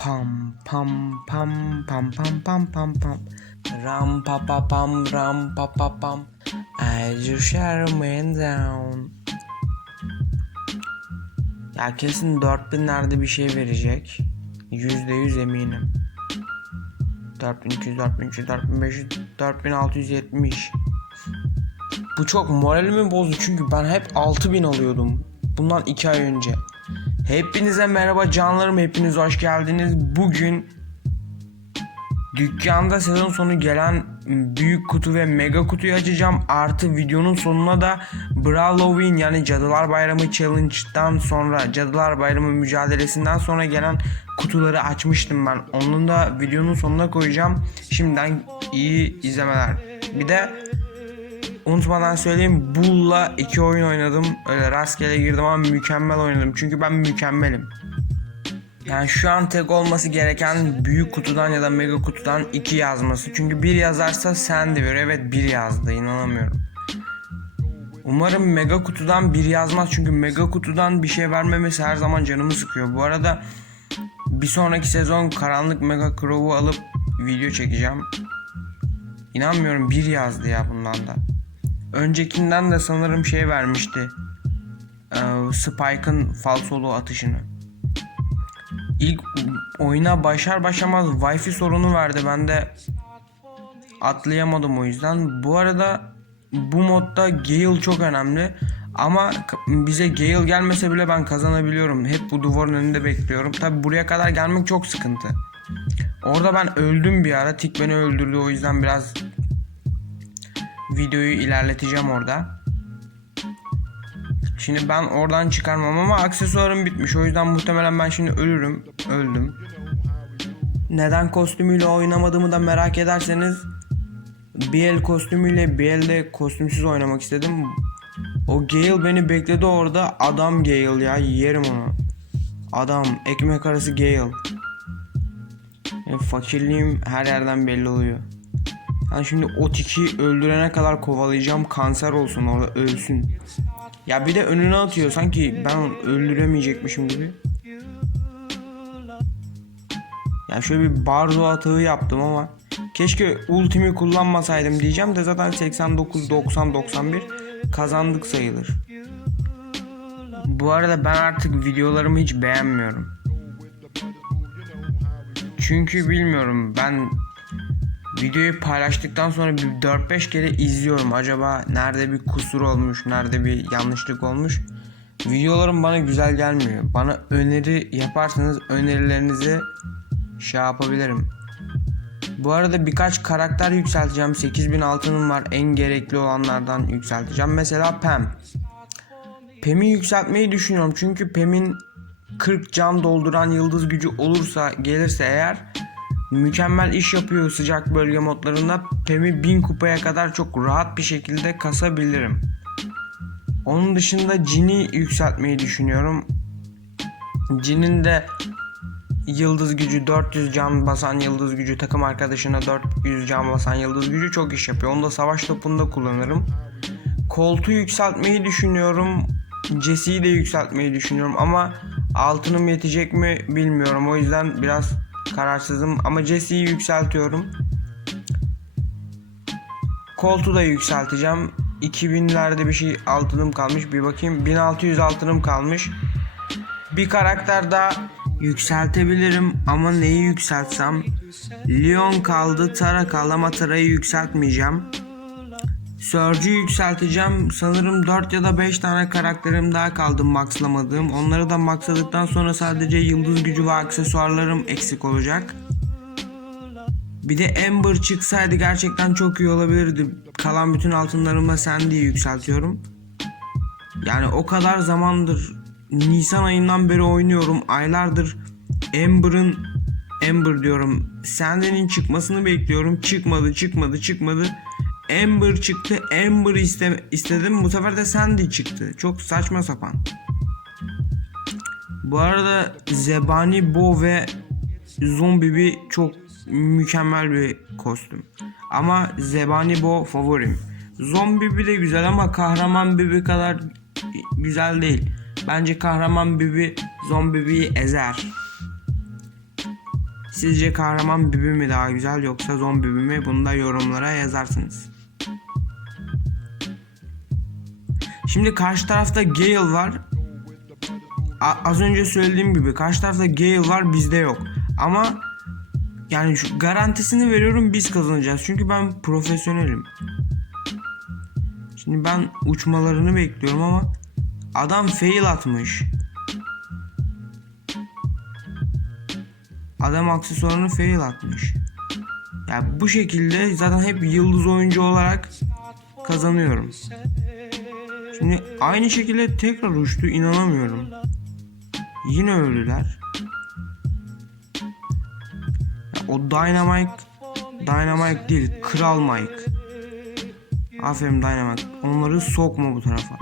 Pam pam pam pam pam pam pam pam. Ram pa pa pam ram pa pa pam. As you me down. Ya kesin 4000'lerde bir şey verecek. %100 eminim. 4200, 4300, 4500, 4670. Bu çok moralimi bozdu çünkü ben hep 6000 alıyordum. Bundan 2 ay önce. Hepinize merhaba canlarım, hepiniz hoş geldiniz. Bugün dükkanda sezon sonu gelen büyük kutu ve mega kutuyu açacağım. Artı videonun sonuna da Halloween yani Cadılar Bayramı Challenge'dan sonra Cadılar Bayramı mücadelesinden sonra gelen kutuları açmıştım ben. Onun da videonun sonuna koyacağım. Şimdiden iyi izlemeler. Bir de Unutmadan söyleyeyim Bull'la iki oyun oynadım. Öyle rastgele girdim ama mükemmel oynadım. Çünkü ben mükemmelim. Yani şu an tek olması gereken büyük kutudan ya da mega kutudan iki yazması. Çünkü bir yazarsa Sandy veriyor. Evet bir yazdı inanamıyorum. Umarım mega kutudan bir yazmaz. Çünkü mega kutudan bir şey vermemesi her zaman canımı sıkıyor. Bu arada bir sonraki sezon karanlık mega crow'u alıp video çekeceğim. İnanmıyorum bir yazdı ya bundan da. Öncekinden de sanırım şey vermişti. Ee, Spike'ın falsolu atışını. İlk oyuna başar başlamaz Wi-Fi sorunu verdi. Ben de atlayamadım o yüzden. Bu arada bu modda Gale çok önemli. Ama bize Gale gelmese bile ben kazanabiliyorum. Hep bu duvarın önünde bekliyorum. Tabi buraya kadar gelmek çok sıkıntı. Orada ben öldüm bir ara. Tik beni öldürdü o yüzden biraz videoyu ilerleteceğim orada. Şimdi ben oradan çıkarmam ama aksesuarım bitmiş. O yüzden muhtemelen ben şimdi ölürüm. Öldüm. Neden kostümüyle oynamadığımı da merak ederseniz bir el kostümüyle bir elde kostümsüz oynamak istedim. O Gale beni bekledi orada. Adam Gale ya yerim onu. Adam ekmek arası Gale. E, fakirliğim her yerden belli oluyor. Ben şimdi o tiki öldürene kadar kovalayacağım kanser olsun orada ölsün. Ya bir de önüne atıyor sanki ben onu öldüremeyecekmişim gibi. Ya şöyle bir barzo atağı yaptım ama keşke ultimi kullanmasaydım diyeceğim de zaten 89 90 91 kazandık sayılır. Bu arada ben artık videolarımı hiç beğenmiyorum. Çünkü bilmiyorum ben videoyu paylaştıktan sonra bir 4-5 kere izliyorum. Acaba nerede bir kusur olmuş, nerede bir yanlışlık olmuş. Videolarım bana güzel gelmiyor. Bana öneri yaparsanız önerilerinizi şey yapabilirim. Bu arada birkaç karakter yükselteceğim. 8000 altınım var. En gerekli olanlardan yükselteceğim. Mesela Pam. Pam'i yükseltmeyi düşünüyorum. Çünkü Pam'in 40 can dolduran yıldız gücü olursa gelirse eğer mükemmel iş yapıyor sıcak bölge modlarında. Pam'i 1000 kupaya kadar çok rahat bir şekilde kasabilirim. Onun dışında Jin'i yükseltmeyi düşünüyorum. Jin'in de yıldız gücü 400 can basan yıldız gücü takım arkadaşına 400 can basan yıldız gücü çok iş yapıyor. Onu da savaş topunda kullanırım. Colt'u yükseltmeyi düşünüyorum. Jesse'yi de yükseltmeyi düşünüyorum ama altınım yetecek mi bilmiyorum. O yüzden biraz kararsızım ama Jesse'yi yükseltiyorum. Colt'u da yükselteceğim. 2000'lerde bir şey altınım kalmış. Bir bakayım 1600 altınım kalmış. Bir karakter daha yükseltebilirim ama neyi yükseltsem? Leon kaldı, Tara kaldı ama Tara'yı yükseltmeyeceğim. Surge'ü yükselteceğim. Sanırım 4 ya da 5 tane karakterim daha kaldı maxlamadığım. Onları da maxladıktan sonra sadece yıldız gücü ve aksesuarlarım eksik olacak. Bir de Ember çıksaydı gerçekten çok iyi olabilirdi. Kalan bütün altınlarımla Sandy'yi yükseltiyorum. Yani o kadar zamandır Nisan ayından beri oynuyorum. Aylardır Ember'ın Ember diyorum. Sandy'nin çıkmasını bekliyorum. Çıkmadı, çıkmadı, çıkmadı. Ember çıktı. Ember iste, istedim. Bu sefer de Sandy çıktı. Çok saçma sapan. Bu arada Zebani Bo ve Zombie bir çok mükemmel bir kostüm. Ama Zebani Bo favorim. Zombie bir de güzel ama kahraman Bibi kadar güzel değil. Bence kahraman Bibi Zombie bir ezer. Sizce kahraman Bibi mi daha güzel yoksa zombi Bibi mi? Bunu da yorumlara yazarsınız. Şimdi karşı tarafta Gale var. A- az önce söylediğim gibi karşı tarafta Gale var bizde yok. Ama yani şu garantisini veriyorum biz kazanacağız. Çünkü ben profesyonelim. Şimdi ben uçmalarını bekliyorum ama adam fail atmış. Adam aksesuarını fail atmış. Ya bu şekilde zaten hep yıldız oyuncu olarak kazanıyorum. Şimdi aynı şekilde tekrar uçtu inanamıyorum. Yine öldüler. O Dynamite Dynamite değil Kral Mike. Aferin Dynamite. Onları sokma bu tarafa.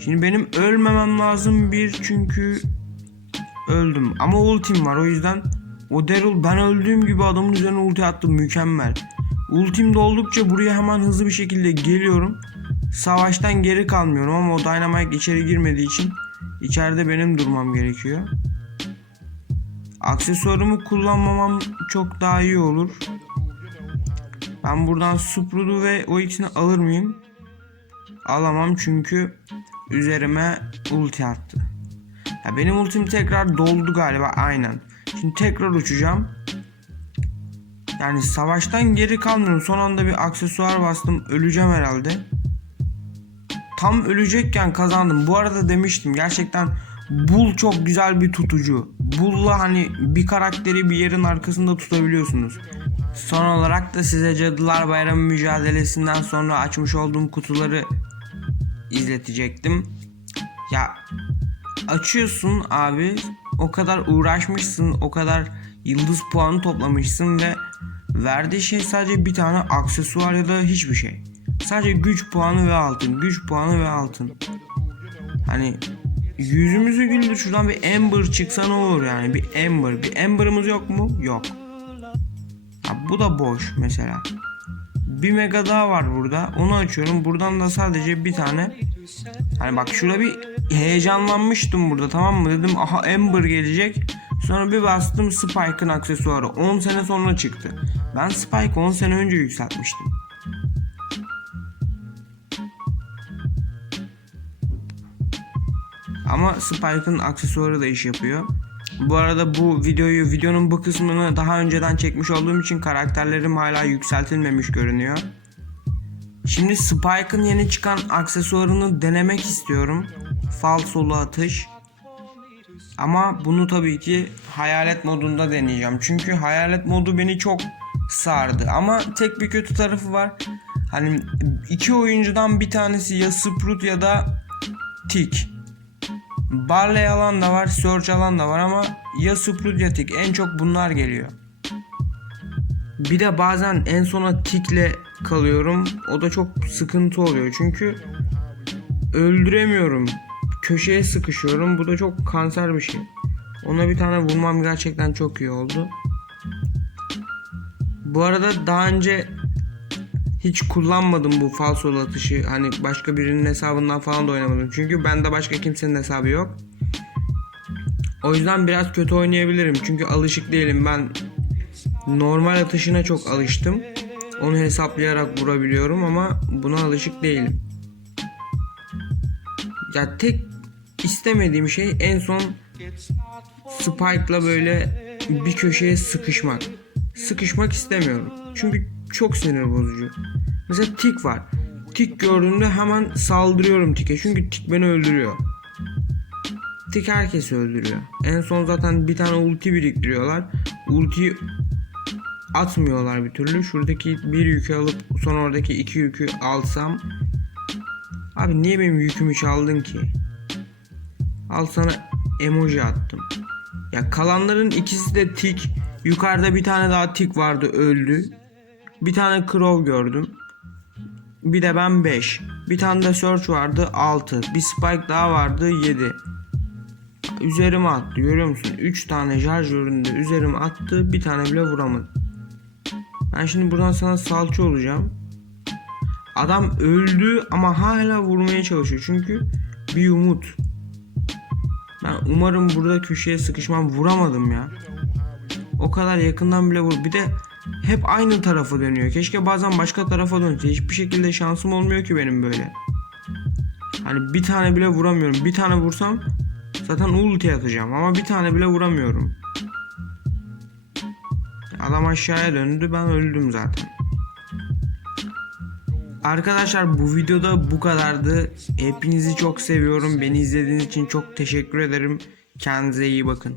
Şimdi benim ölmemem lazım bir çünkü öldüm. Ama ultim var o yüzden o Daryl ben öldüğüm gibi adamın üzerine ulti attım mükemmel. Ultim doldukça buraya hemen hızlı bir şekilde geliyorum. Savaştan geri kalmıyorum ama o Dynamite içeri girmediği için içeride benim durmam gerekiyor. Aksesuarımı kullanmamam çok daha iyi olur. Ben buradan Suprud'u ve o ikisini alır mıyım? Alamam çünkü üzerime ulti attı. Ya benim ultim tekrar doldu galiba aynen. Şimdi tekrar uçacağım. Yani savaştan geri kalmıyorum. Son anda bir aksesuar bastım. Öleceğim herhalde. Tam ölecekken kazandım. Bu arada demiştim gerçekten Bull çok güzel bir tutucu. Bull'la hani bir karakteri bir yerin arkasında tutabiliyorsunuz. Son olarak da size Cadılar Bayramı mücadelesinden sonra açmış olduğum kutuları izletecektim. Ya açıyorsun abi o kadar uğraşmışsın o kadar yıldız puanı toplamışsın ve verdiği şey sadece bir tane aksesuar ya da hiçbir şey. Sadece güç puanı ve altın, güç puanı ve altın. Hani yüzümüzü güldür şuradan bir Ember çıksa ne olur yani bir Ember. Bir Ember'ımız yok mu? Yok. Ha, bu da boş mesela. Bir mega daha var burada. Onu açıyorum. Buradan da sadece bir tane. Hani bak şurada bir heyecanlanmıştım burada tamam mı? Dedim aha Ember gelecek. Sonra bir bastım Spike'ın aksesuarı. 10 sene sonra çıktı. Ben Spike 10 sene önce yükseltmiştim. Ama Spike'ın aksesuarı da iş yapıyor. Bu arada bu videoyu, videonun bu kısmını daha önceden çekmiş olduğum için karakterlerim hala yükseltilmemiş görünüyor. Şimdi Spike'ın yeni çıkan aksesuarını denemek istiyorum. Falsolu atış. Ama bunu tabii ki hayalet modunda deneyeceğim. Çünkü hayalet modu beni çok sardı. Ama tek bir kötü tarafı var. Hani iki oyuncudan bir tanesi ya Sprout ya da Tick. Barley alan da var, Search alan da var ama ya Sprout ya Tick. En çok bunlar geliyor. Bir de bazen en sona Tick'le kalıyorum. O da çok sıkıntı oluyor. Çünkü öldüremiyorum. Köşeye sıkışıyorum. Bu da çok kanser bir şey. Ona bir tane vurmam gerçekten çok iyi oldu. Bu arada daha önce hiç kullanmadım bu falsolu atışı. Hani başka birinin hesabından falan da oynamadım. Çünkü bende başka kimsenin hesabı yok. O yüzden biraz kötü oynayabilirim. Çünkü alışık değilim. Ben normal atışına çok alıştım. Onu hesaplayarak vurabiliyorum ama buna alışık değilim. Ya tek istemediğim şey en son Spike'la böyle bir köşeye sıkışmak. Sıkışmak istemiyorum. Çünkü çok sinir bozucu. Mesela tik var. Tik gördüğümde hemen saldırıyorum tike. Çünkü tik beni öldürüyor. Tik herkesi öldürüyor. En son zaten bir tane ulti biriktiriyorlar. Ultiyi atmıyorlar bir türlü. Şuradaki bir yükü alıp sonra oradaki iki yükü alsam. Abi niye benim yükümü çaldın ki? Al sana emoji attım. Ya kalanların ikisi de tik. Yukarıda bir tane daha tik vardı öldü. Bir tane Crow gördüm. Bir de ben 5. Bir tane de Search vardı 6. Bir Spike daha vardı 7. Üzerime attı görüyor musun? 3 tane şarjöründe üzerime attı. Bir tane bile vuramadı. Ben şimdi buradan sana salça olacağım. Adam öldü ama hala vurmaya çalışıyor. Çünkü bir umut. Ben umarım burada köşeye sıkışmam vuramadım ya. O kadar yakından bile vur. Bir de hep aynı tarafa dönüyor. Keşke bazen başka tarafa dönse. Hiçbir şekilde şansım olmuyor ki benim böyle. Hani bir tane bile vuramıyorum. Bir tane vursam zaten ulti atacağım ama bir tane bile vuramıyorum. Adam aşağıya döndü ben öldüm zaten. Arkadaşlar bu videoda bu kadardı. Hepinizi çok seviyorum. Beni izlediğiniz için çok teşekkür ederim. Kendinize iyi bakın.